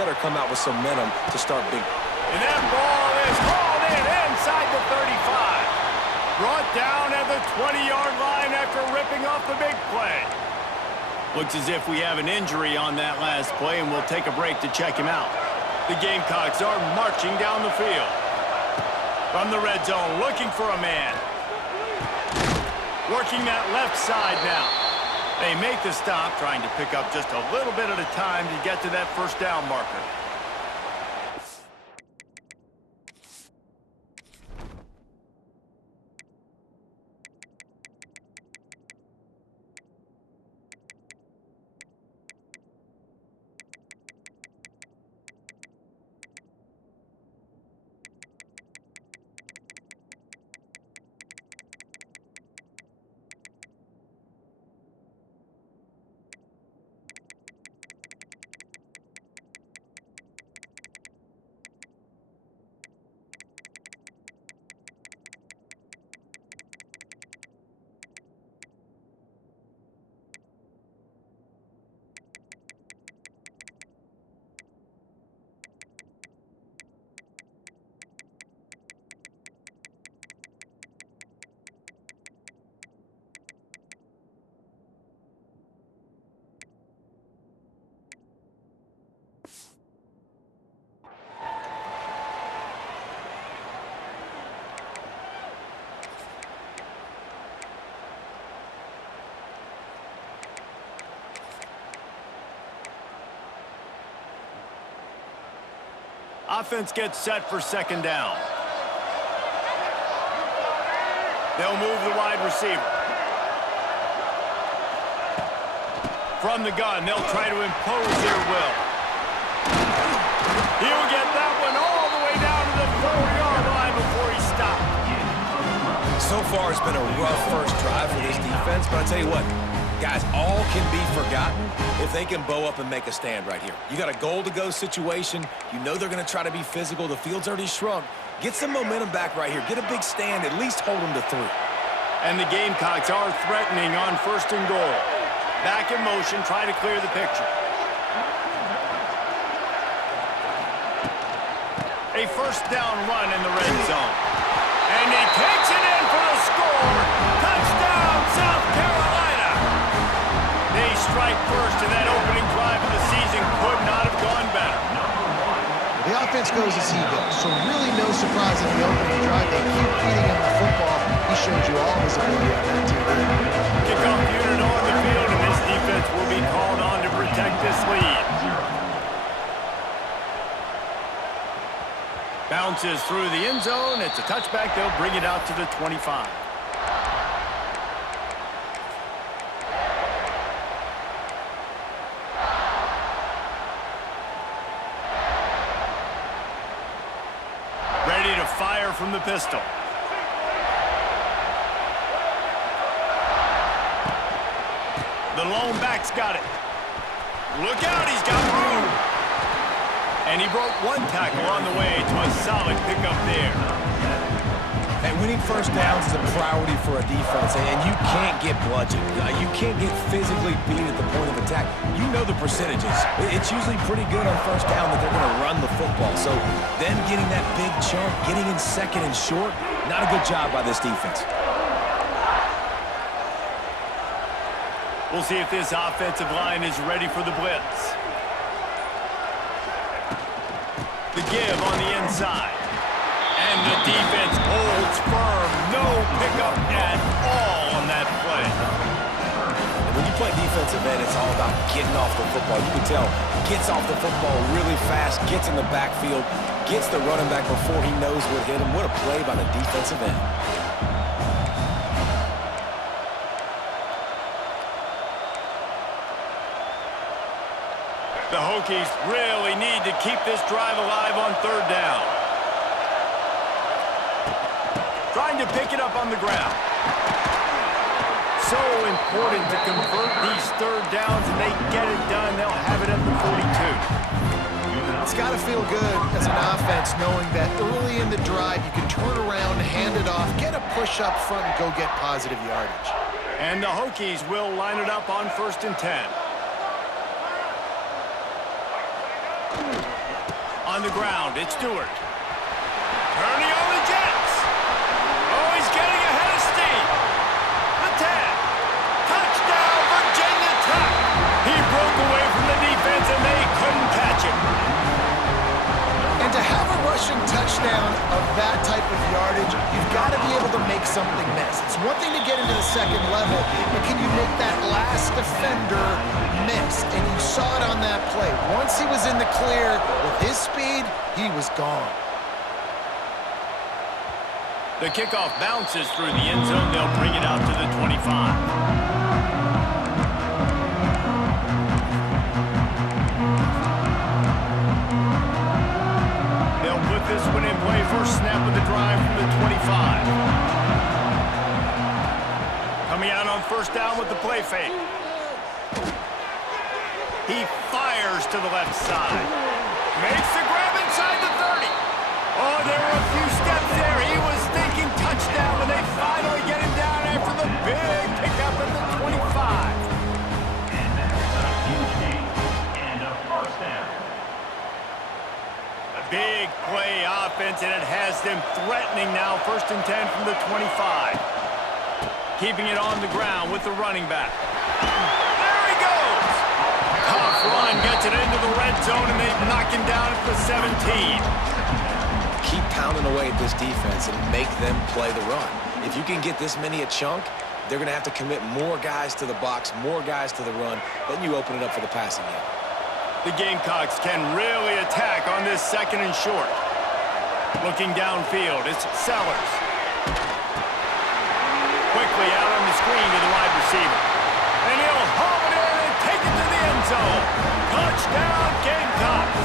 better come out with some momentum to start big. And that ball is hauled in inside the 35. Brought down at the 20-yard line after ripping off the big play. Looks as if we have an injury on that last play, and we'll take a break to check him out. The Gamecocks are marching down the field. From the red zone, looking for a man. Working that left side now. They make the stop, trying to pick up just a little bit at a time to get to that first down marker. Offense gets set for second down. They'll move the wide receiver. From the gun, they'll try to impose their will. He'll get that one all the way down to the 4-yard line before he stopped. So far, it's been a rough first drive for this defense, but I'll tell you what, guys, all can be forgotten if they can bow up and make a stand right here. You got a goal-to-go situation. You know they're going to try to be physical. The field's already shrunk. Get some momentum back right here. Get a big stand. At least hold them to 3. And the Gamecocks are threatening on first and goal. Back in motion, try to clear the picture. A first down run in the red zone. And he takes it in for the score. Touchdown, South Carolina. They strike first, and that opening drive of the season could not have gone better. The offense goes as he goes, so really no surprise in the opening drive. They keep feeding him the football. He showed you all his ability on that TV. Kickoff unit on the field, and this defense will be called on to protect this lead. Bounces through the end zone. It's a touchback. They'll bring it out to the 25. Ready to fire from the pistol. The lone back's got it. Look out, he's got room. And he broke one tackle on the way to a solid pickup there. And winning first downs is a priority for a defense, and you can't get bludgeoned. You can't get physically beat at the point of attack. You know the percentages. It's usually pretty good on first down that they're going to run the football. So them getting that big chunk, getting in second and short, not a good job by this defense. We'll see if this offensive line is ready for the blitz. The give on the inside. And the defense holds firm. No pickup at all on that play. And when you play defensive end, it's all about getting off the football. You can tell, gets off the football really fast, gets in the backfield, gets the running back before he knows what hit him. What a play by the defensive end. The Hokies really need to keep this drive alive on third down. Trying to pick it up on the ground. So important to convert these third downs, and they get it done. They'll have it at the 42. It's got to feel good as an offense knowing that early in the drive you can turn around, hand it off, get a push up front, and go get positive yardage. And the Hokies will line it up on 1st and 10. On the ground, it's Stewart. Turning on the Jets. Oh, he's getting ahead of steam. The 10. Touchdown, Virginia Tech. He broke away from the defense, and they couldn't catch him. And to have a rushing touchdown of that type of yardage, you've got to be able to make something miss. It's one thing to get into the second level, but can you make that last defender miss? And you saw it on that play. Once he was in the clear with his speed, he was gone. The kickoff bounces through the end zone. They'll bring it out to the 25. This one in play, first snap of the drive from the 25. Coming out on first down with the play fake. He fires to the left side. Makes the grab inside the 30. Oh, there were a few steps there. He was thinking touchdown, but they finally get him down after the big pickup at the 25. Big play offense, and it has them threatening now. First and 10 from the 25. Keeping it on the ground with the running back. There he goes! Tough run, gets it into the red zone, and they knock him down at the 17. Keep pounding away at this defense and make them play the run. If you can get this many a chunk, they're going to have to commit more guys to the box, more guys to the run. Then you open it up for the passing game. The Gamecocks can really attack on this second and short. Looking downfield, it's Sellers. Quickly out on the screen to the wide receiver. And he'll haul it in and take it to the end zone. Touchdown, Gamecocks.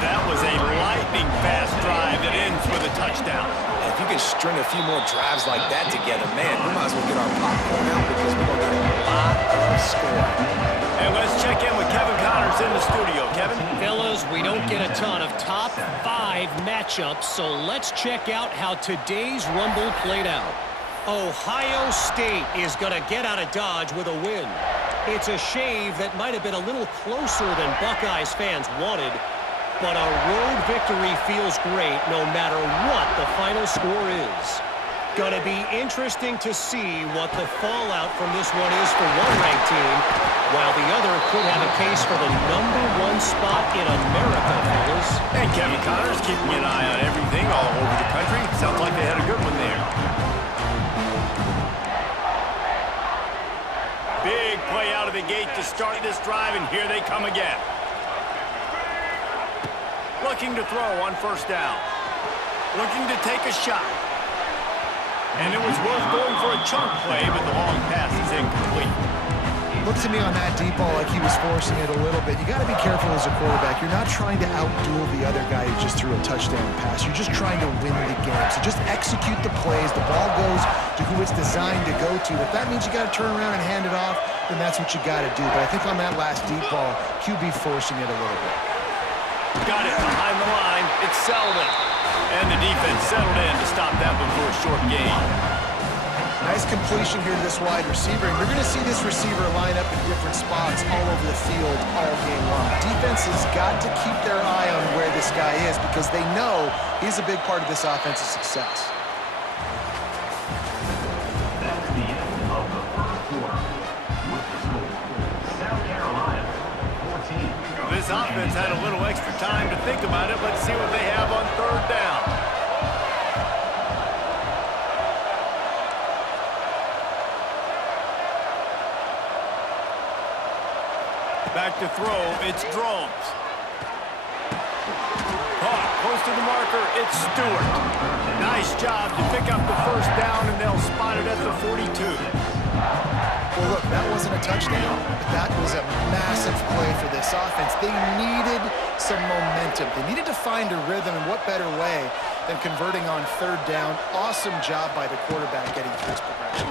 That was a lightning-fast drive that ends with a touchdown. And if you can string a few more drives like that together, man, we might as well get our popcorn out because we're going to get a lot of scoring. And let's check in with Kevin Connors in the studio. Kevin? Fellas, we don't get a ton of top 5 matchups, so let's check out how today's Rumble played out. Ohio State is going to get out of Dodge with a win. It's a shave that might have been a little closer than Buckeyes fans wanted, but a road victory feels great no matter what the final score is. Going to be interesting to see what the fallout from this one is for one ranked team, while the other could have a case for the #1 spot in America, fellas. And Kevin Connors keeping an eye on everything all over the country. Sounds like they had a good one there. Big play out of the gate to start this drive, and here they come again. Looking to throw on first down. Looking to take a shot. And it was worth going for a chunk play, but the long pass is incomplete. Looked to me on that deep ball like he was forcing it a little bit. You got to be careful as a quarterback. You're not trying to outduel the other guy who just threw a touchdown pass. You're just trying to win the game. So just execute the plays. The ball goes to who it's designed to go to. If that means you got to turn around and hand it off, then that's what you got to do. But I think on that last deep ball, QB forcing it a little bit. Got it behind the line. It's Selden. And the defense settled in to stop that one for a short gain. Nice completion here to this wide receiver. And you're going to see this receiver line up in different spots all over the field all game long. Defense has got to keep their eye on where this guy is because they know he's a big part of this offensive success. That's the end of the first quarter. With the score, South Carolina 14. This offense had a little extra time to think about it. Let's see what they have on third down. Back to throw, it's Drones. Caught, close to the marker, it's Stewart. Nice job to pick up the first down, and they'll spot it at the 42. Well, look, that wasn't a touchdown, but that was a massive play for this offense. They needed some momentum. They needed to find a rhythm, and what better way than converting on third down. Awesome job by the quarterback getting through his progression.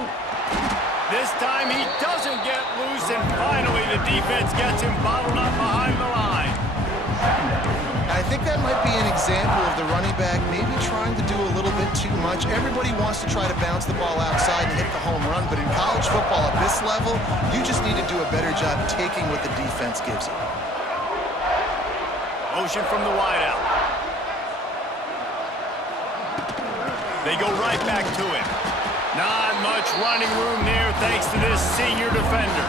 This time he doesn't get loose, and finally the defense gets him bottled up behind the line. I think that might be an example of the running back maybe trying to do a little bit too much. Everybody wants to try to bounce the ball outside and hit the home run, but in college football at this level, you just need to do a better job taking what the defense gives you. Motion from the wideout. They go right back to him. Not much running room there thanks to this senior defender.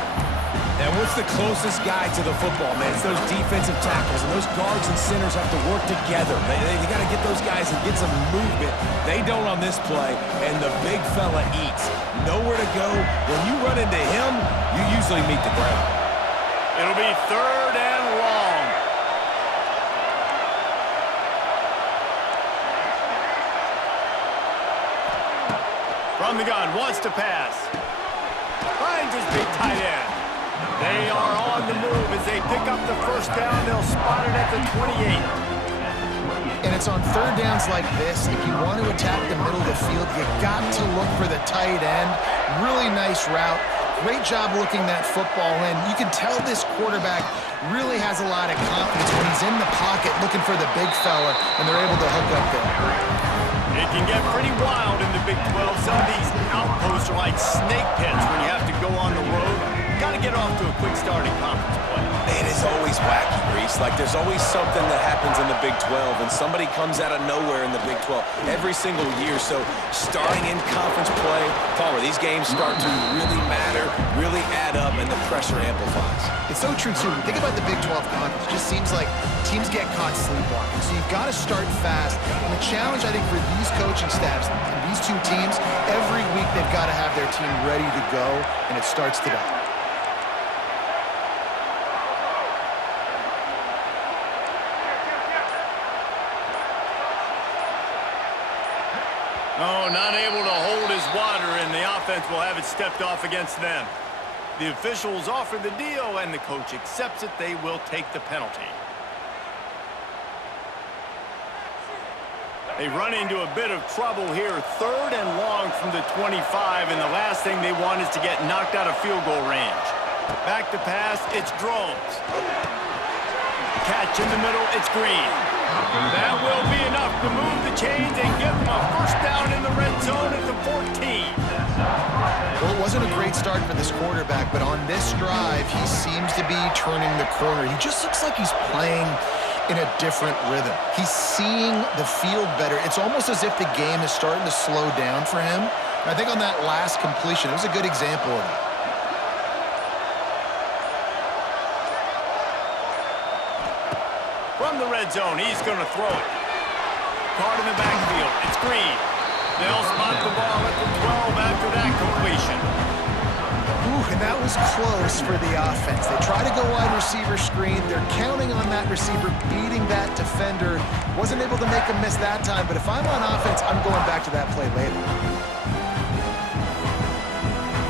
And what's the closest guy to the football, man? It's those defensive tackles, and those guards and centers have to work together. They got to get those guys and get some movement. They don't on this play, and the big fella eats. Nowhere to go. When you run into him, you usually meet the ground. It'll be 3rd and long. From the gun, wants to pass. Finds his big tight end. They are on the move as they pick up the first down. They'll spot it at the 28. And it's on 3rd downs like this. If you want to attack the middle of the field, you got to look for the tight end. Really nice route. Great job looking that football in. You can tell this quarterback really has a lot of confidence when he's in the pocket looking for the big fella, and they're able to hook up there. It can get pretty wild in the Big 12. Some of these outposts are like snake pits when you have to go on the road. Got to get off to a quick start in conference play. It is always wacky, Reese. Like, there's always something that happens in the Big 12, and somebody comes out of nowhere in the Big 12 every single year. So starting in conference play, Palmer, these games start to really matter, really add up, and the pressure amplifies. It's so true, too. Think about the Big 12 conference. It just seems like teams get caught sleepwalking. So you've got to start fast. And the challenge, I think, for these coaching staffs and these two teams, every week they've got to have their team ready to go, and it starts today. Oh, not able to hold his water, and the offense will have it stepped off against them. The officials offer the deal, and the coach accepts it. They will take the penalty. They run into a bit of trouble here. 3rd and long from the 25, and the last thing they want is to get knocked out of field goal range. Back to pass, it's Drones. Catch in the middle, it's Green. That will be enough to move the chains and give them a first down in the red zone at the 14. Well, it wasn't a great start for this quarterback, but on this drive, he seems to be turning the corner. He just looks like he's playing in a different rhythm. He's seeing the field better. It's almost as if the game is starting to slow down for him. And I think on that last completion, it was a good example of that. From the red zone, he's going to throw it. Caught in the backfield. It's Green. They'll spot the ball at the 12 after that completion. Ooh, and that was close for the offense. They try to go wide receiver screen. They're counting on that receiver beating that defender. Wasn't able to make him miss that time, but if I'm on offense, I'm going back to that play later.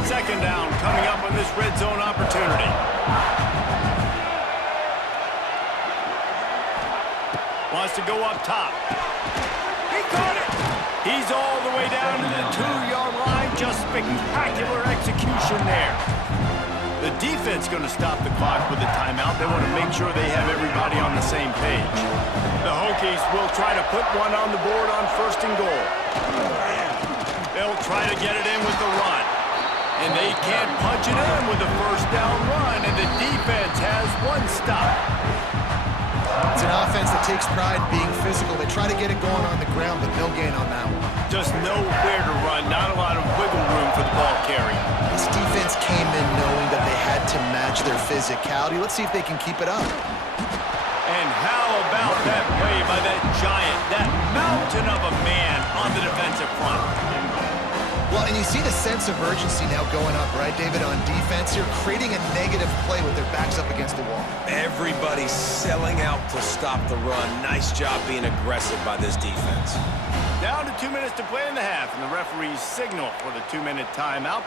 2nd down coming up on this red zone opportunity. Wants to go up top. He caught it. He's all the way down to the 2-yard line. Just spectacular execution there. The defense going to stop the clock with a timeout. They want to make sure they have everybody on the same page. The Hokies will try to put one on the board on 1st and goal. They'll try to get it in with the run. And they can't punch it in with the first down run, and the defense has one stop. It's an offense that takes pride being physical. They try to get it going on the ground, but no gain on that one. Just nowhere to run, not a lot of wiggle room for the ball carrier. This defense came in knowing that they had to match their physicality. Let's see if they can keep it up. And how about that play by that giant, that mountain of a man on the defensive front? Well, and you see the sense of urgency now going up, right, David, on defense. You're creating a negative play with their backs up against the wall. Everybody's selling out to stop the run. Nice job being aggressive by this defense. Down to 2 minutes to play in the half, and the referees signal for the 2-minute timeout.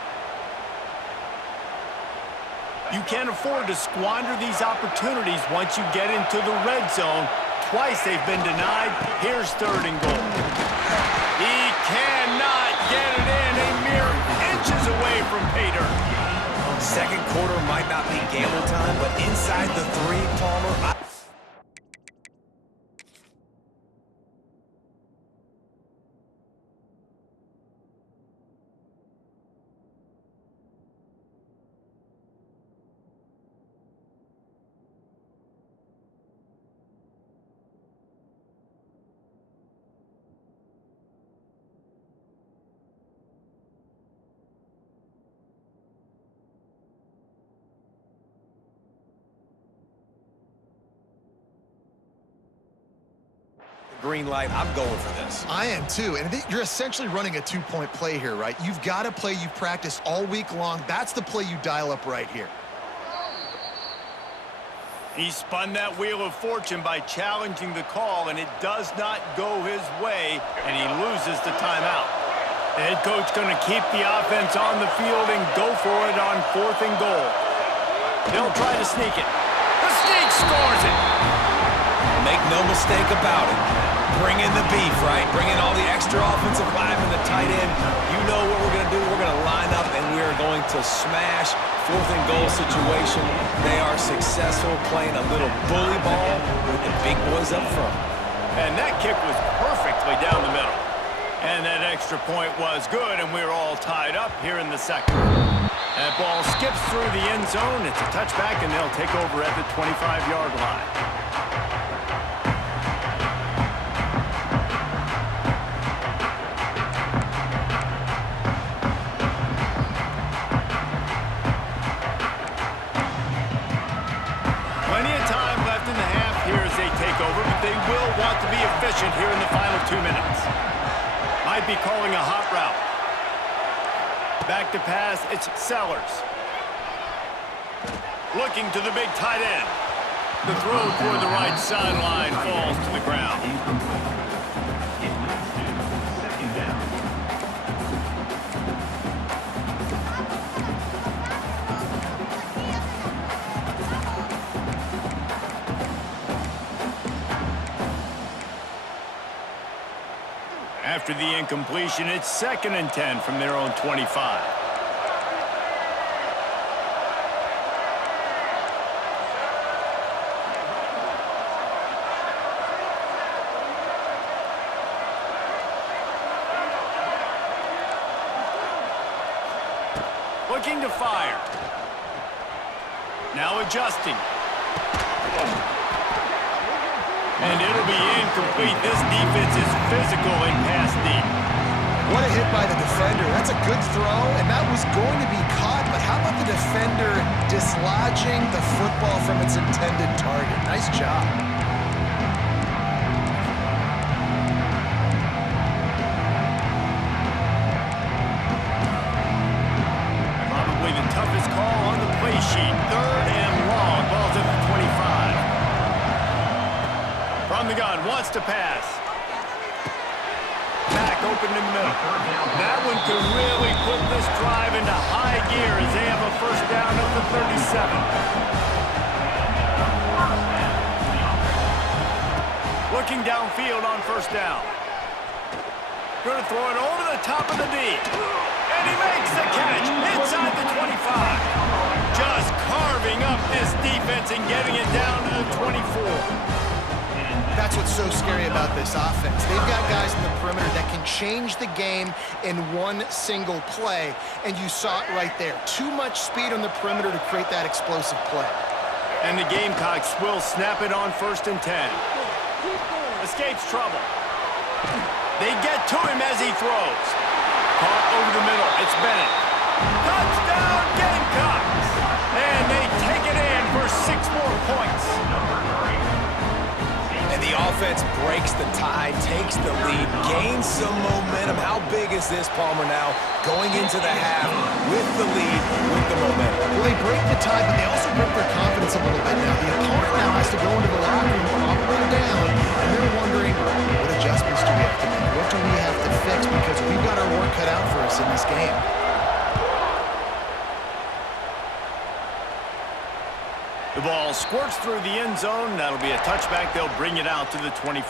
You can't afford to squander these opportunities once you get into the red zone. Twice they've been denied. Here's 3rd and goal. He cannot get it in, a mere inches away from pay dirt. 2nd quarter might not be gamble time, but inside the 3, Palmer, green light. I'm going for this. I am too, and you're essentially running a two-point play here, right? You've got a play you've practiced all week long. That's the play you dial up right here. He spun that wheel of fortune by challenging the call, and it does not go his way, and he loses the timeout. The head coach going to keep the offense on the field and go for it on 4th and goal. They'll try to sneak it. The sneak scores it. Make no mistake about it. Bring in the beef, right? Bring in all the extra offensive linemen, the tight end. You know what we're going to do. We're going to line up, and we are going to smash 4th and goal situation. They are successful playing a little bully ball with the big boys up front. And that kick was perfectly down the middle. And that extra point was good, and we're all tied up here in the second. That ball skips through the end zone. It's a touchback, and they'll take over at the 25-yard line. They will want to be efficient here in the final 2 minutes. Might be calling a hot route. Back to pass, it's Sellers. Looking to the big tight end. The throw toward the right sideline falls to the ground. It leads to second down. After the incompletion, it's 2nd and 10 from their own 25. Looking to fire. Now adjusting. And it'll be incomplete. This defense is physical and pass deep. What a hit by the defender. That's a good throw, and that was going to be caught, but how about the defender dislodging the football from its intended target? Nice job. Probably the toughest call on the play sheet. 3rd and long. Ball's at the 25. From the gun, wants to pass. Back open in the middle. That one could really put this drive into high gear as they have a first down at the 37. Looking downfield on first down. Going to throw it over the top of the D. And he makes the catch inside the 25. Just carving up this defense and getting it down to the 24. That's what's so scary about this offense. They've got guys in the perimeter that can change the game in one single play, and you saw it right there. Too much speed on the perimeter to create that explosive play. And the Gamecocks will snap it on 1st and 10. Escapes trouble. They get to him as he throws. Caught over the middle. It's Bennett. Touchdown Gamecocks! And they take it in for 6 more points. And the offense breaks the tie, takes the lead, gains some momentum. How big is this, Palmer, now going into the half with the lead, with the momentum? Well, they break the tie, but they also break their confidence a little bit now. The opponent now has to go into the locker room, probably down, and they're wondering, what adjustments do we have to make? What do we have to fix? Because we've got our work cut out for us in this game. The ball squirts through the end zone. That'll be a touchback. They'll bring it out to the 25.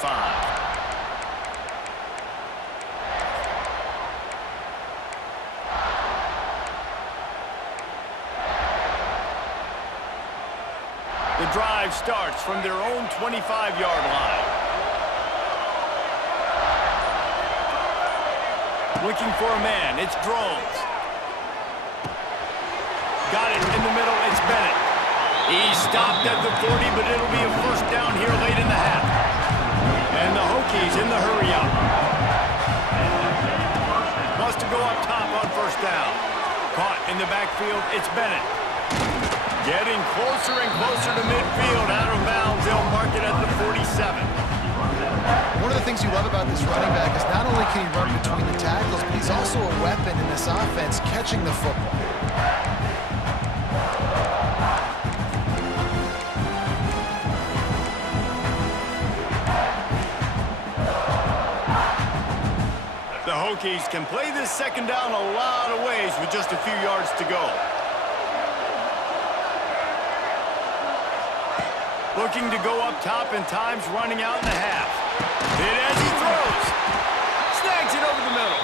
The drive starts from their own 25-yard line. Looking for a man. It's Drones. Got it in the middle. It's Bennett. He stopped at the 40, but it'll be a first down here late in the half. And the Hokies in the hurry-up. Wants to go up top on first down. Caught in the backfield, it's Bennett. Getting closer and closer to midfield, out of bounds. They'll mark it at the 47. One of the things things you love about this running back is not only can he run between the tackles, but he's also a weapon in this offense catching the football. The Hokies can play this second down a lot of ways with just a few yards to go. Looking to go up top and time's running out in the half. Hit as he throws. Snags it over the middle.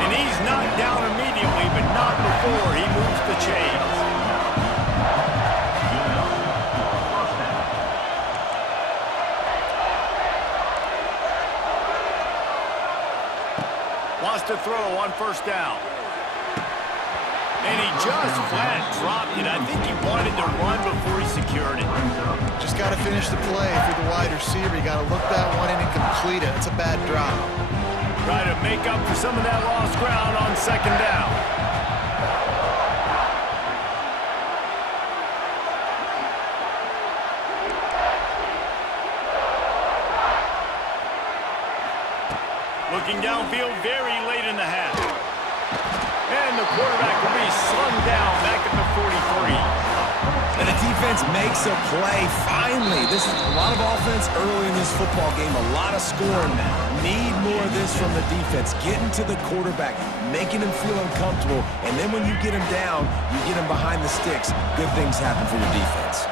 And he's knocked down immediately, but not before he moves the chains. Wants to throw on first down. And he just flat dropped it. I think he wanted to run before he secured it. Just got to finish the play for the wide receiver. You got to look that one in and complete it. It's a bad drop. Try to make up for some of that lost ground on second down. Looking downfield very late in the half. And the quarterback will be slung down back at the 43. And the defense makes a play. Finally, this is a lot of offense early in this football game. A lot of scoring. Need more of this from the defense. Getting to the quarterback, making him feel uncomfortable. And then when you get him down, you get him behind the sticks. Good things happen for your defense.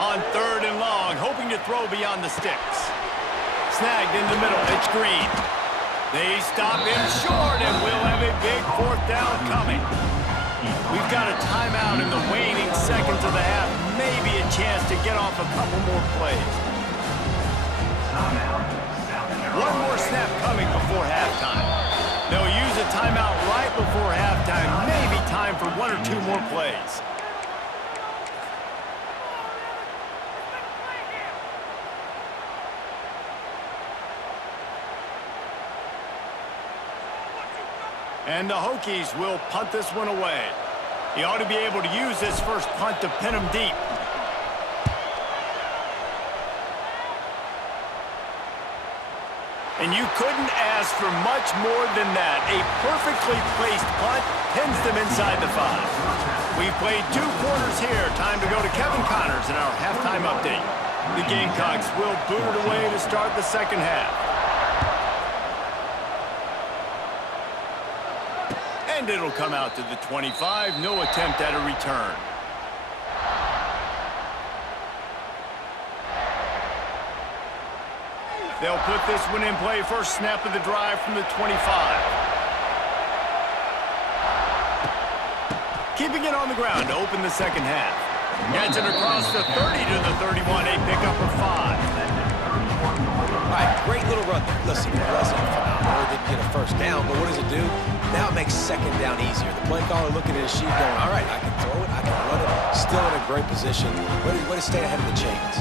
On third and long, hoping to throw beyond the sticks. Snagged in the middle. It's Green. They stop him short, and we'll have a big fourth down coming. We've got a timeout in the waning seconds of the half. Maybe a chance to get off a couple more plays. One more snap coming before halftime. They'll use a timeout right before halftime. Maybe time for one or two more plays. And the Hokies will punt this one away. He ought to be able to use this first punt to pin him deep. And you couldn't ask for much more than that. A perfectly placed punt pins them inside the 5. We've played 2 quarters here. Time to go to Kevin Connors in our halftime update. The Gamecocks will boot it away to start the second half. And it'll come out to the 25. No attempt at a return. They'll put this one in play. First snap of the drive from the 25. Keeping it on the ground to open the second half. Gets it across the 30 to the 31. A pickup of 5. All right, great little run there. Listen, it wasn't phenomenal. It didn't get a first down, but what does it do? Now it makes second down easier. The play caller looking at his sheet going, all right, I can throw it, I can run it. Still in a great position. Way to stay ahead of the chains.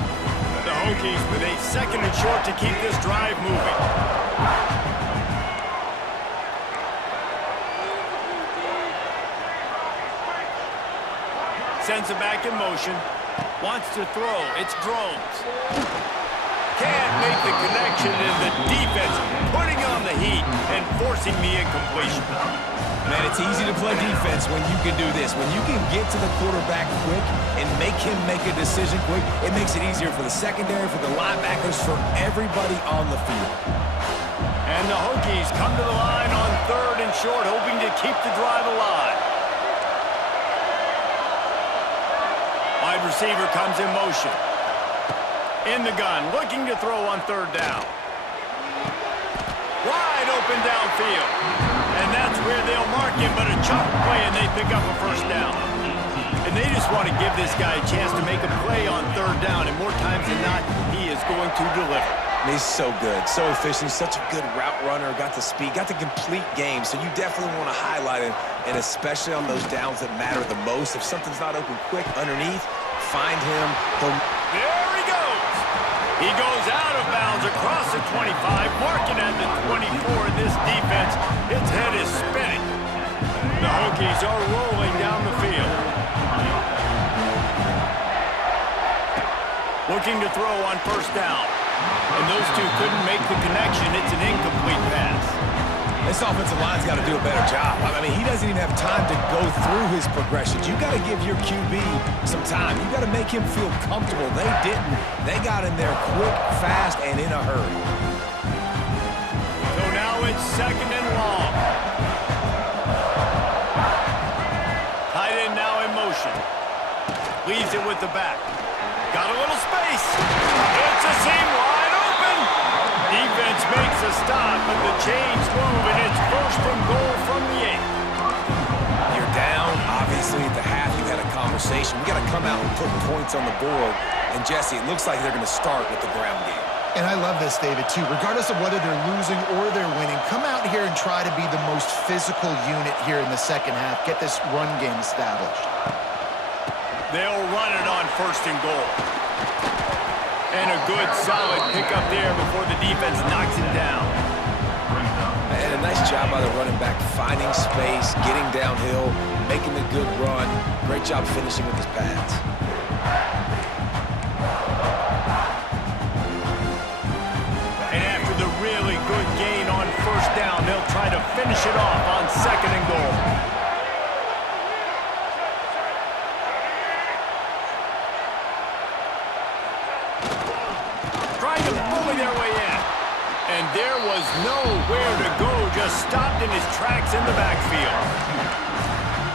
The Hokies with a second and short to keep this drive moving. Sends it back in motion. Wants to throw. It's Drones. Can't make the connection, and the defense putting on the heat and forcing the incompletion. Man, it's easy to play defense when you can do this. When you can get to the quarterback quick and make him make a decision quick, it makes it easier for the secondary, for the linebackers, for everybody on the field. And the Hokies come to the line on third and short, hoping to keep the drive alive. Wide receiver comes in motion. In the gun, looking to throw on third down. Wide open downfield. And that's where they'll mark him, but a chunk play, and they pick up a first down. And they just want to give this guy a chance to make a play on third down, and more times than not, he is going to deliver. He's so good, so efficient, such a good route runner, got the speed, got the complete game, so you definitely want to highlight him, and especially on those downs that matter the most. If something's not open quick underneath, find him. There he goes. He goes out of bounds across the 25, marking at the 24. This defense, its head is spinning. The Hokies are rolling down the field. Looking to throw on first down. And those two couldn't make the connection. It's an incomplete pass. This offensive line's got to do a better job. I mean, he doesn't even have time to go through his progressions. You got to give your QB some time. You got to make him feel comfortable. They didn't. They got in there quick, fast, and in a hurry. So now it's second and long. Tight end now in motion. Leaves it with the back. Got a little space. It's a seam wide open. Defense makes a stop, but the chains move, and it's first and goal from the 8. You're down. Obviously, at the half, you had a conversation. We got to come out and put points on the board. And, Jesse, it looks like they're going to start with the ground game. And I love this, David, too. Regardless of whether they're losing or they're winning, come out here and try to be the most physical unit here in the second half. Get this run game established. They'll run it on first and goal. And a good, solid pickup there before the defense knocks it down. And a nice job by the running back, finding space, getting downhill, making the good run. Great job finishing with his pads. And after the really good gain on first down, they'll try to finish it off on second and goal. Their way in. And there was nowhere to go, just stopped in his tracks in the backfield.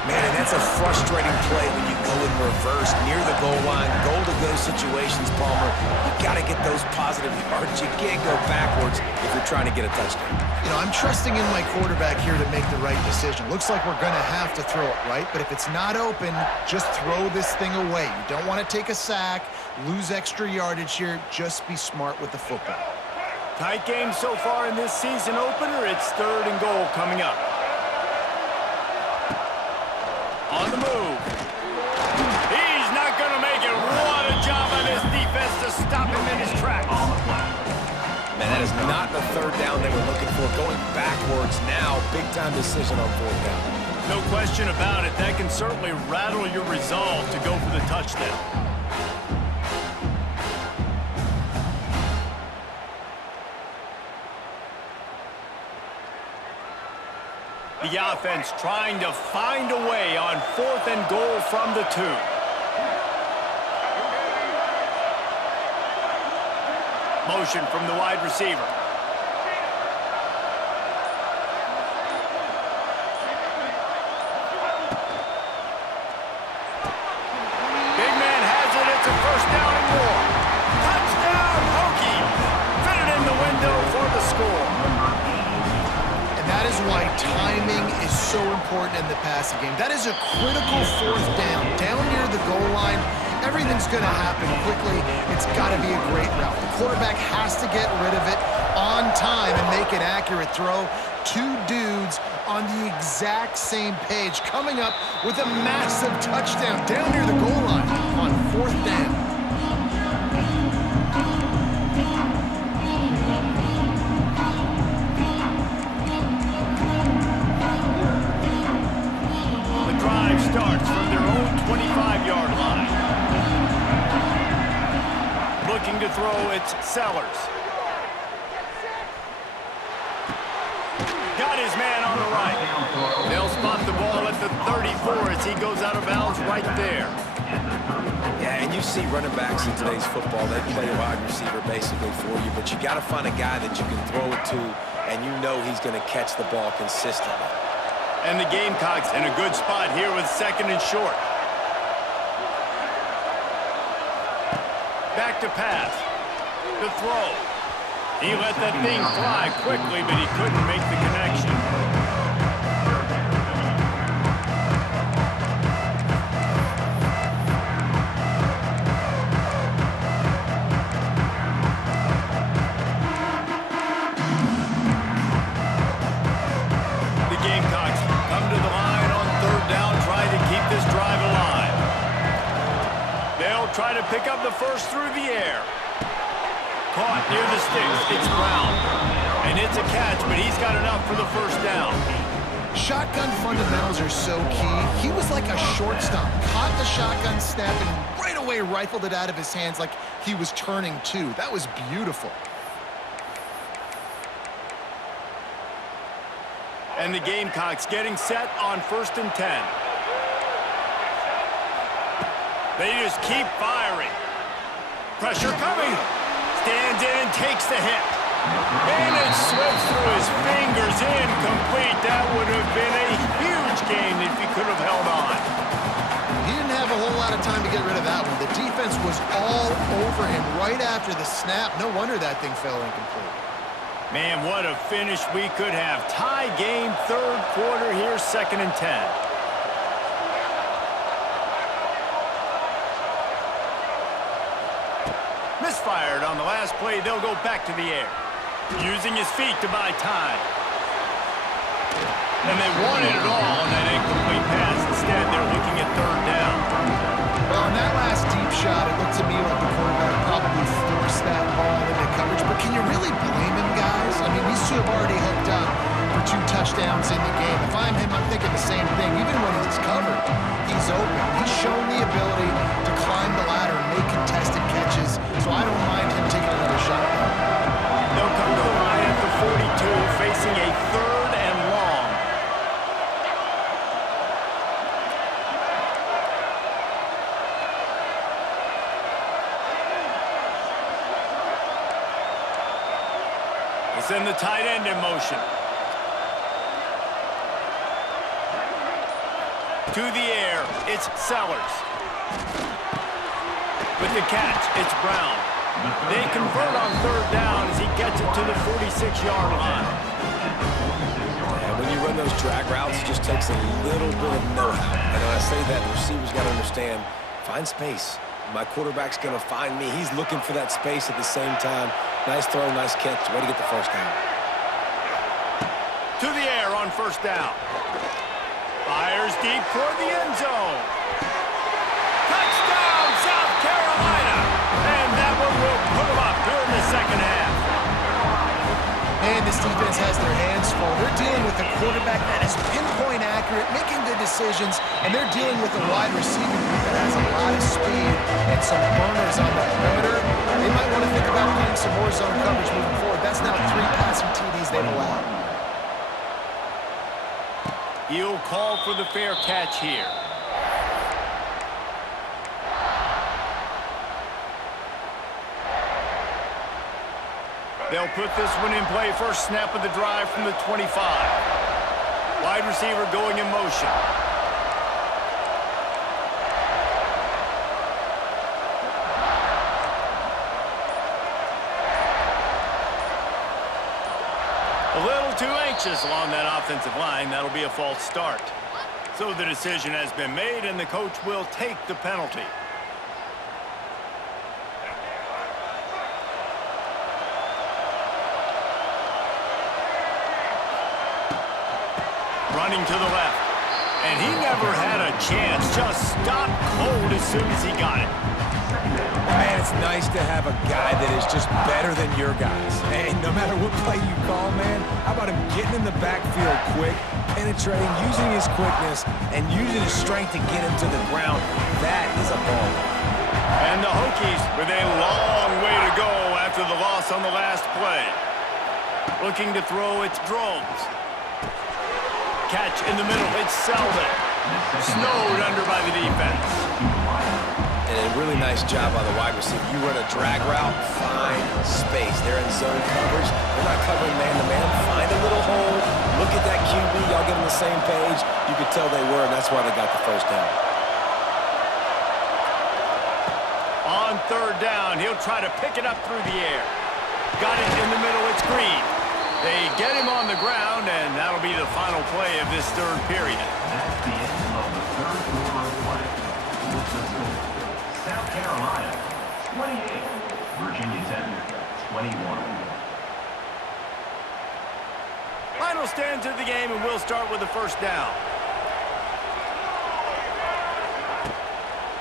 Man, and that's a frustrating play when you go in reverse near the goal line, goal-to-go situations, Palmer. You got to get those positive yards. You can't go backwards if you're trying to get a touchdown. You know, I'm trusting in my quarterback here to make the right decision. Looks like we're going to have to throw it, right? But if it's not open, just throw this thing away. You don't want to take a sack, lose extra yardage here. Just be smart with the football. Tight game so far in this season opener. It's third and goal coming up. On the move. He's not going to make it. What a job on his defense to stop him in his tracks. Man, that is not the third down they were looking for. Going backwards now, big-time decision on fourth down. No question about it. That can certainly rattle your resolve to go for the touchdown. The offense trying to find a way on fourth and goal from the 2. Motion from the wide receiver. Big man has it. It's a first down and more. Touchdown, Hokies. Fit it in the window for the score. That is why timing is so important in the passing game. That is a critical fourth down. Down near the goal line, everything's going to happen quickly. It's got to be a great route. The quarterback has to get rid of it on time and make an accurate throw. 2 dudes on the exact same page coming up with a massive touchdown down near the goal line on fourth down. Starts from their own 25-yard line. Looking to throw, it's Sellers. Got his man on the right. They'll spot the ball at the 34 as he goes out of bounds right there. Yeah, and you see running backs in today's football, they play a wide receiver basically for you, but you got to find a guy that you can throw it to, and you know he's going to catch the ball consistently. And the Gamecocks in a good spot here with second and short. Back to pass. To throw. He let that thing fly quickly, but he couldn't make the connection. Try to pick up the first through the air. Caught near the sticks. It's Brown. And it's a catch, but he's got enough for the first down. Shotgun fundamentals are so key. He was like a shortstop. Caught the shotgun snap and right away rifled it out of his hands like he was turning two. That was beautiful. And the Gamecocks getting set on 1st and 10. They just keep firing. Pressure coming. Stands in and takes the hit. And it slips through his fingers, incomplete. That would have been a huge gain if he could have held on. He didn't have a whole lot of time to get rid of that one. The defense was all over him right after the snap. No wonder that thing fell incomplete. Man, what a finish we could have. Tie game, 3rd quarter here, 2nd and 10. Misfired on the last play. They'll go back to the air. Using his feet to buy time. And they wanted it all on that incomplete pass. Instead, they're looking at 3rd down. Well, on that last deep shot, it looked to me like the quarterback probably forced that ball into coverage. But can you really blame him, guys? I mean, these two have already hooked up for 2 touchdowns in the game. If I'm him, I'm thinking the same thing. Even when he's covered, he's open. He's shown the ability to climb the ladder and make contested catches. So I don't mind him taking another shot. They'll come to the line at the 42, facing a 3rd and long. They send the tight end in motion. To the air, it's Sellers. With the catch, it's Brown. They convert on 3rd down as he gets it to the 46-yard line. And when you run those drag routes, it just takes a little bit of know-how. And when I say that, the receiver's got to understand, find space. My quarterback's going to find me. He's looking for that space at the same time. Nice throw, nice catch. Way to get the 1st down. To the air on 1st down. Fires deep toward the end zone. Touchdown, South Carolina! And that one will put them up here in the 2nd half. And this defense has their hands full. They're dealing with a quarterback that is pinpoint accurate, making good decisions, and they're dealing with a wide receiving group that has a lot of speed and some burners on the perimeter. They might want to think about playing some more zone coverage moving forward. That's now 3 passing TDs they've allowed. He'll call for the fair catch here. They'll put this one in play. First snap of the drive from the 25. Wide receiver going in motion. A little too anxious along that offensive line. That'll be a false start. So the decision has been made, and the coach will take the penalty. Running to the left. And he never had a chance. Just stopped cold as soon as he got it. Man, it's nice to have a guy that is just better than your guys. And no matter what play you call, man, how about him getting in the backfield quick, penetrating, using his quickness, and using his strength to get him to the ground. That is a ball. And the Hokies with a long way to go after the loss on the last play. Looking to throw, it's Drones. Catch in the middle, it's Selden. Snowed under by the defense. And a really nice job by the wide receiver. You run a drag route, find space. They're in zone coverage. They're not covering man-to-man. Find a little hole. Look at that QB. Y'all get on the same page. You could tell they were, and that's why they got the 1st down. On 3rd down, he'll try to pick it up through the air. Got it in the middle, it's Green. They get him on the ground, and that'll be the final play of this 3rd period. That's the end of the 3rd quarter of play. With the score, South Carolina 28, Virginia Tech 21. Final stanza of the game, and we'll start with the 1st down.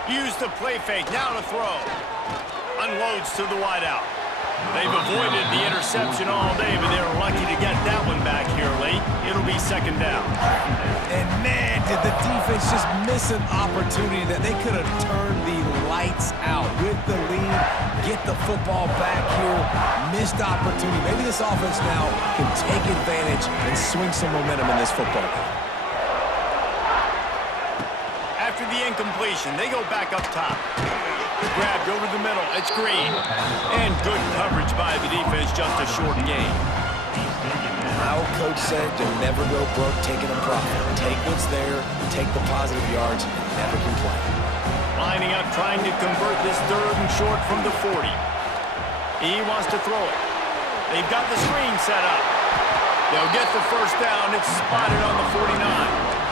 Use the play fake, now to throw. Unloads to the wideout. They've avoided the interception all day, but they're lucky to get that one back here late. It'll be second down. And man, did the defense just miss an opportunity that they could have turned the lights out with the lead, get the football back here, missed opportunity. Maybe this offense now can take advantage and swing some momentum in this football game. After the incompletion, they go back up top. Grabbed over the middle. It's Green. And good coverage by the defense, just a short gain. Our coach said you'll never go broke taking a profit. Take what's there, take the positive yards, and never complain. Lining up, trying to convert this third and short from the 40. He wants to throw it. They've got the screen set up. They'll get the first down. It's spotted on the 49.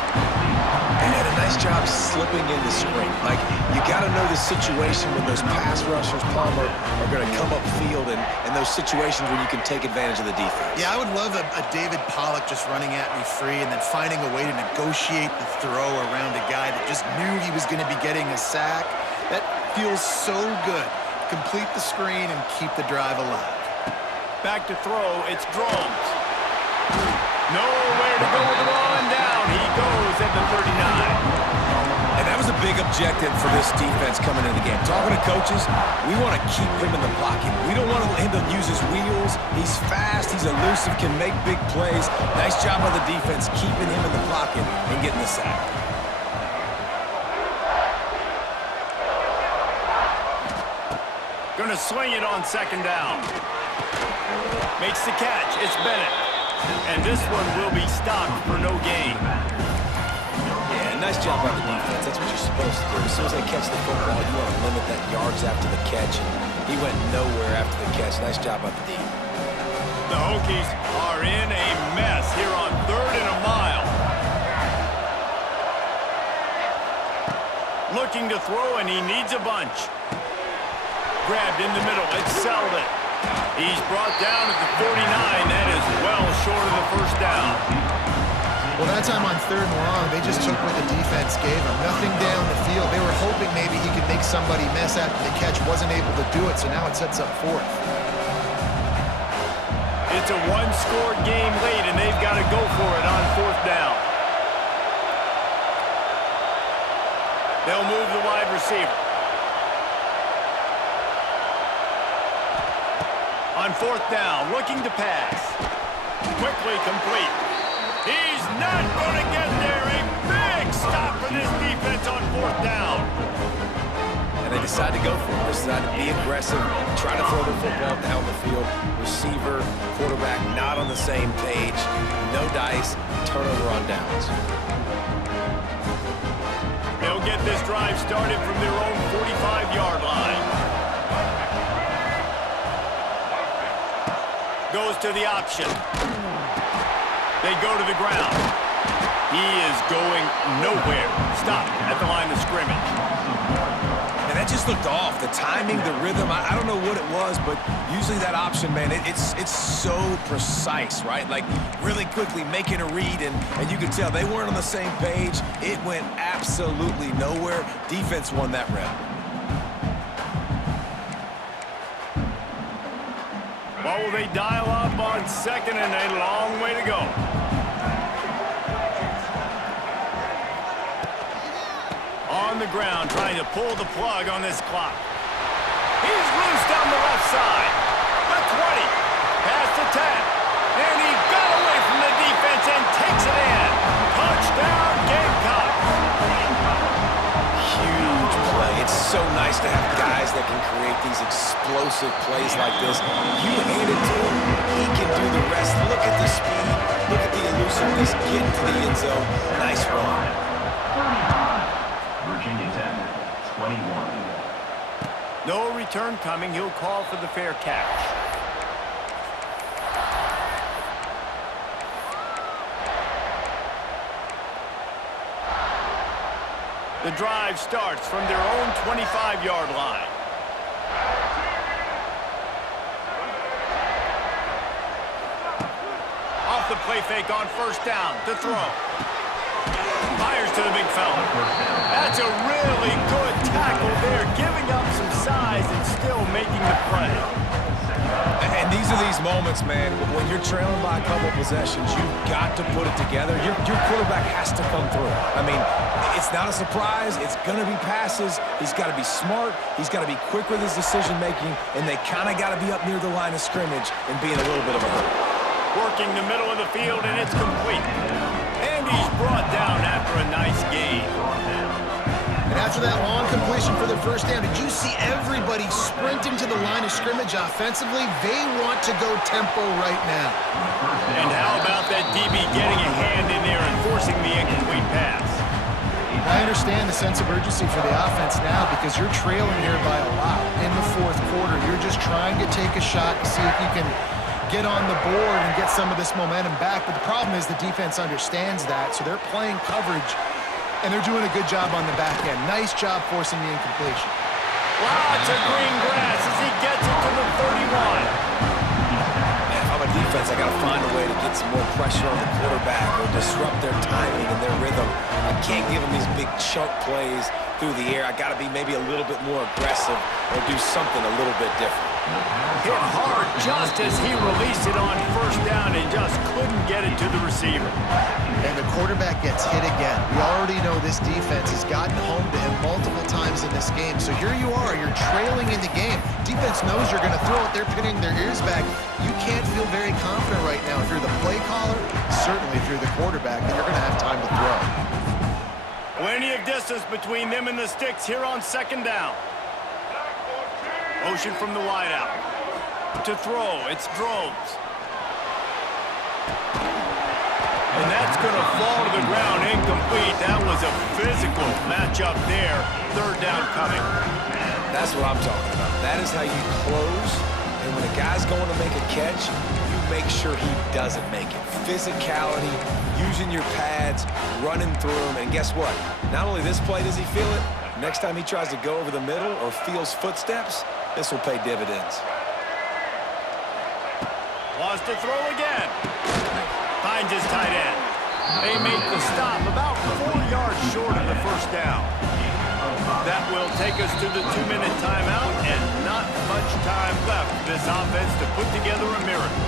And a nice job slipping in the screen. Like, you got to know the situation when those pass rushers, Palmer, are going to come upfield and those situations when you can take advantage of the defense. Yeah, I would love a David Pollock just running at me free and then finding a way to negotiate the throw around a guy that just knew he was going to be getting a sack. That feels so good. Complete the screen and keep the drive alive. Back to throw. It's Drones. Nowhere to go with the ball, and down he goes at the 39. And that was a big objective for this defense coming into the game. Talking to coaches, we want to keep him in the pocket. We don't want him to use his wheels. He's fast, he's elusive, can make big plays. Nice job by the defense keeping him in the pocket and getting the sack. Gonna swing it on second down. Makes the catch. It's Bennett. And this one will be stopped for no gain. Yeah, nice job by the defense. That's what you're supposed to do. As soon as they catch the football, you want to limit that yards after the catch. And he went nowhere after the catch. Nice job by the D. The Hokies are in a mess here on 3rd and a mile. Looking to throw, and he needs a bunch. Grabbed in the middle. It's Selden. He's brought down at the 49. That is well short of the first down. Well, that time on 3rd and long, they just took what the defense gave them. Nothing down the field. They were hoping maybe he could make somebody miss after the catch. Wasn't able to do it, so now it sets up 4th. It's a one-score game late, and they've got to go for it on 4th down. They'll move the wide receiver. On 4th down, looking to pass. Quickly complete. He's not going to get there. A big stop for this defense on 4th down. And they decide to go for it. They decide to be aggressive, try to throw the football down the field. Receiver, quarterback not on the same page. No dice, turnover on downs. They'll get this drive started from their own 45-yard line. Goes to the option. They go to the ground. He is going nowhere. Stop at the line of scrimmage. And that just looked off. The timing, the rhythm, I don't know what it was, but usually that option, man, it's so precise, right? Like really quickly making a read, and you could tell they weren't on the same page. It went absolutely nowhere. Defense won that rep. What will they dial up on 2nd and a long way to go? On the ground, trying to pull the plug on this clock. He's loose down the left side. The 20, past the 10. And he got away from the defense and takes it in. Touchdown, Gamecocks. Huge play. It's so nice to have guys that can create these explosive plays like this. You hand it to him, he can do the rest. Look at the speed, look at the elusiveness, get into the end zone. Nice run. Virginia Tech, 21. No return coming. He'll call for the fair catch. The drive starts from their own 25-yard line. Off the play fake on 1st down to throw. Fires to the big fella. That's a really good tackle there, giving up some size and still making the play. these are these moments, man, when you're trailing by a couple possessions, you've got to put it together. Your quarterback has to come through. I mean, it's not a surprise. It's going to be passes. He's got to be smart. He's got to be quick with his decision-making, and they kind of got to be up near the line of scrimmage and be in a little bit of a hurry. Working the middle of the field, and it's complete. And he's brought down after a nice gain. And after that long completion for the first down, did you see everybody sprinting to the line of scrimmage offensively? They want to go tempo right now. And how about that DB getting a hand in there and forcing the incomplete pass? I understand the sense of urgency for the offense now because you're trailing here by a lot in the fourth quarter. You're just trying to take a shot to see if you can get on the board and get some of this momentum back. But the problem is the defense understands that, so they're playing coverage, and they're doing a good job on the back end. Nice job forcing the incompletion. Lots of green grass as he gets it to the 31. Man, if I'm a defense, I got to find a way to get some more pressure on the quarterback or disrupt their timing and their rhythm. I can't give them these big chunk plays through the air. I got to be maybe a little bit more aggressive or do something a little bit different. Hit hard just as he released it on first down and just couldn't get it to the receiver. And the quarterback gets hit again. We already know this defense has gotten home to him multiple times in this game. So here you are, you're trailing in the game. Defense knows you're going to throw it. They're pinning their ears back. You can't feel very confident right now if you're the play caller, certainly if you're the quarterback, that you're going to have time to throw. Plenty of distance between them and the sticks here on second down. Motion from the wideout. To throw, it's Droves. And that's going to fall to the ground incomplete. That was a physical matchup there. Third down coming. That's what I'm talking about. That is how you close. And when a guy's going to make a catch, you make sure he doesn't make it. Physicality, using your pads, running through them. And guess what? Not only this play does he feel it, next time he tries to go over the middle or feels footsteps, this will pay dividends. Wants to throw again. Finds his tight end. They make the stop about 4 yards short of the first down. That will take us to the 2-minute timeout, and not much time left for this offense to put together a miracle.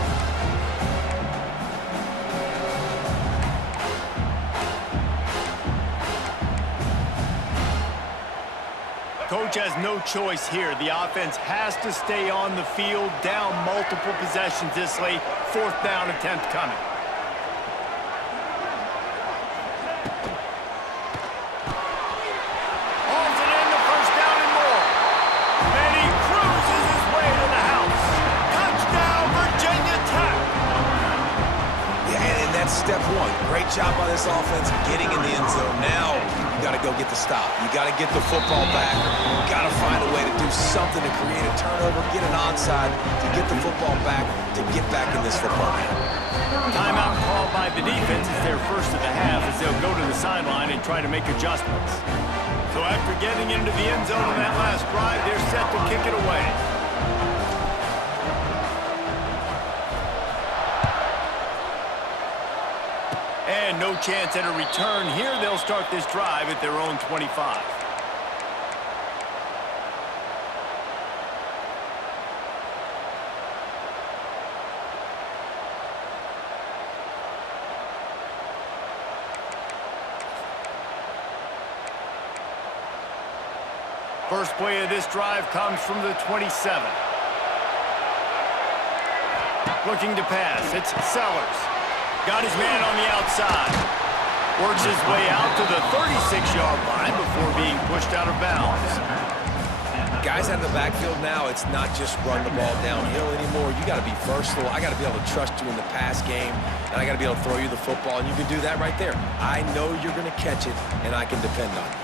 Coach has no choice here. The offense has to stay on the field, down multiple possessions this late. Fourth down attempt coming. Hauls it in, the first down and more. And he cruises his way to the house. Touchdown, Virginia Tech. Yeah, and that's step one. Great job by this offense getting in the end zone. Now, you got to go get the stop. You got to get the football back. You got to find a way to do something to create a turnover, get an onside, to get the football back, to get back in this football game. Timeout called by the defense is their first of the half as they'll go to the sideline and try to make adjustments. So after getting into the end zone on that last drive, they're set to kick it away. And no chance at a return here. They'll start this drive at their own 25. First play of this drive comes from the 27. Looking to pass. It's Sellers. Got his man on the outside. Works his way out to the 36-yard line before being pushed out of bounds. Guys out of the backfield now, it's not just run the ball downhill anymore. You got to be versatile. I got to be able to trust you in the pass game, and I got to be able to throw you the football, and you can do that right there. I know you're going to catch it, and I can depend on you.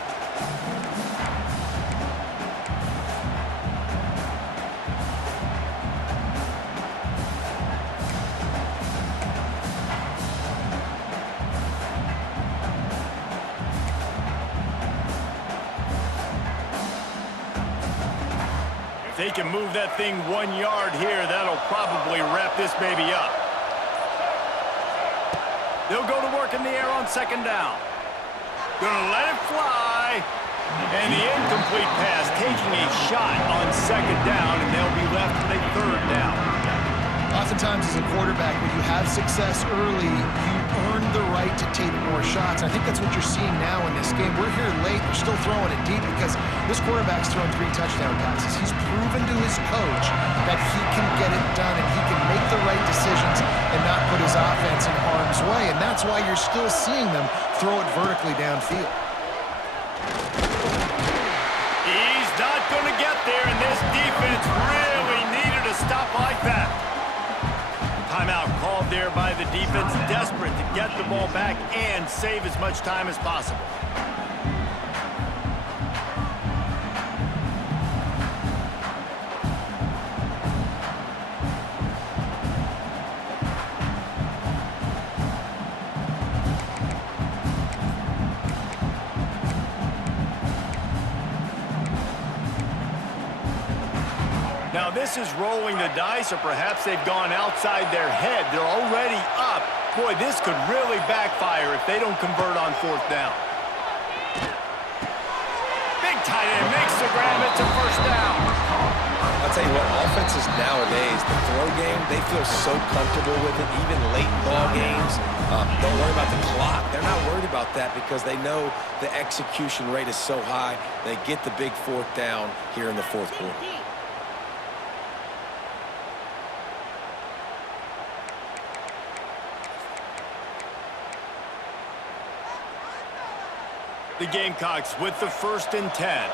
If they can move that thing 1 yard here, that'll probably wrap this baby up. They'll go to work in the air on second down. Gonna let it fly. And the incomplete pass taking a shot on second down, and they'll be left with a third down. oftentimes as a quarterback, when you have success early, you earn the right to take more shots. I think that's what you're seeing now in this game. We're here late. They're still throwing it deep because this quarterback's thrown 3 touchdown passes. He's proven to his coach that he can get it done and he can make the right decisions and not put his offense in harm's way. And that's why you're still seeing them throw it vertically downfield. He's not going to get there, and this defense really needed a stop like that. Timeout called there by the defense, desperate to get the ball back and save as much time as possible. Now this is rolling the dice, or perhaps they've gone outside their head. They're already up. Boy, this could really backfire if they don't convert on 4th down. Big tight end makes the grab. It's a 1st down. I'll tell you what, offenses nowadays, the throw game, they feel so comfortable with it, even late in ball games. Don't worry about the clock. They're not worried about that because they know the execution rate is so high. They get the big 4th down here in the 4th quarter. The Gamecocks with the 1st and 10.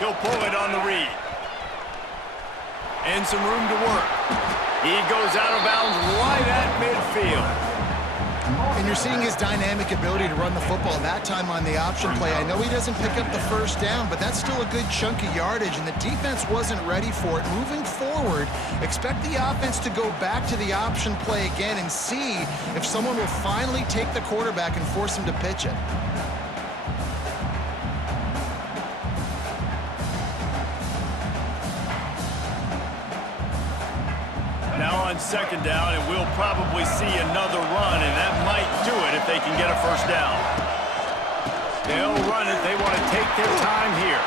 He'll pull it on the read. And some room to work. He goes out of bounds right at midfield. And you're seeing his dynamic ability to run the football, that time on the option play. I know he doesn't pick up the 1st down, but that's still a good chunk of yardage, and the defense wasn't ready for it. Moving forward, expect the offense to go back to the option play again and see if someone will finally take the quarterback and force him to pitch it. Now on 2nd down, and we'll probably see another run, and that might do it if they can get a 1st down. They'll run it. They want to take their time here.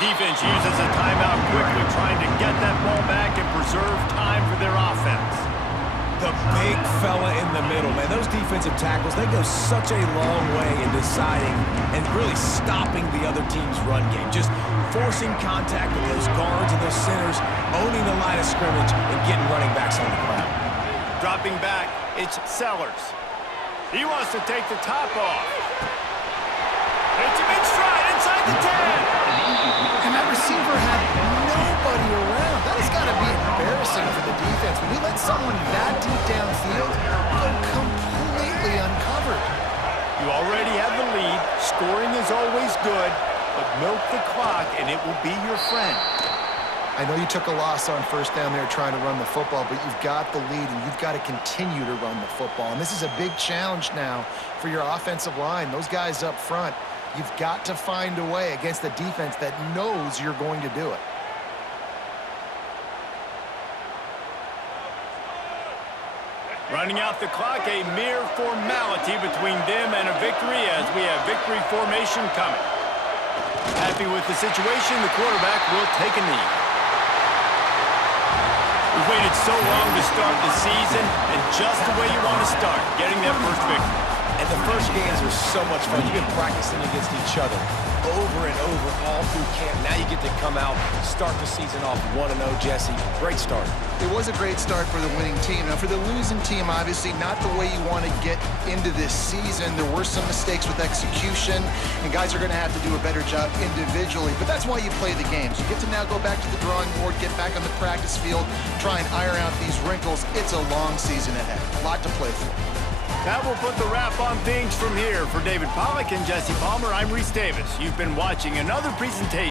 Defense uses a timeout quickly, trying to get that ball back and preserve time for their offense. The big fella in the middle, man. Those defensive tackles, they go such a long way in deciding and really stopping the other team's run game. Just forcing contact with those guards and those centers, owning the line of scrimmage, and getting running backs on the ground. Dropping back, it's Sellers. He wants to take the top off. It's a big stride inside the 10. And that receiver had nobody around. That has got to be embarrassing for the defense. When you let someone that deep downfield go completely uncovered. You already have the lead. Scoring is always good, but milk the clock and it will be your friend. I know you took a loss on 1st down there trying to run the football, but you've got the lead and you've got to continue to run the football. And this is a big challenge now for your offensive line. Those guys up front, you've got to find a way against a defense that knows you're going to do it. Running out the clock, a mere formality between them and a victory as we have victory formation coming. Happy with the situation, the quarterback will take a knee. We waited so long to start the season, and just the way you want to start, getting that first victory. And the first games are so much fun. You've been practicing against each other over and over all through camp. Now you get to come out, start the season off 1-0, Jesse. Great start. It was a great start for the winning team. Now, for the losing team, obviously not the way you want to get into this season. There were some mistakes with execution, and guys are going to have to do a better job individually. But that's why you play the games. You get to now go back to the drawing board, get back on the practice field, try and iron out these wrinkles. It's a long season ahead. A lot to play for. That will put the wrap on things from here. For David Pollack and Jesse Palmer, I'm Reese Davis. You've been watching another presentation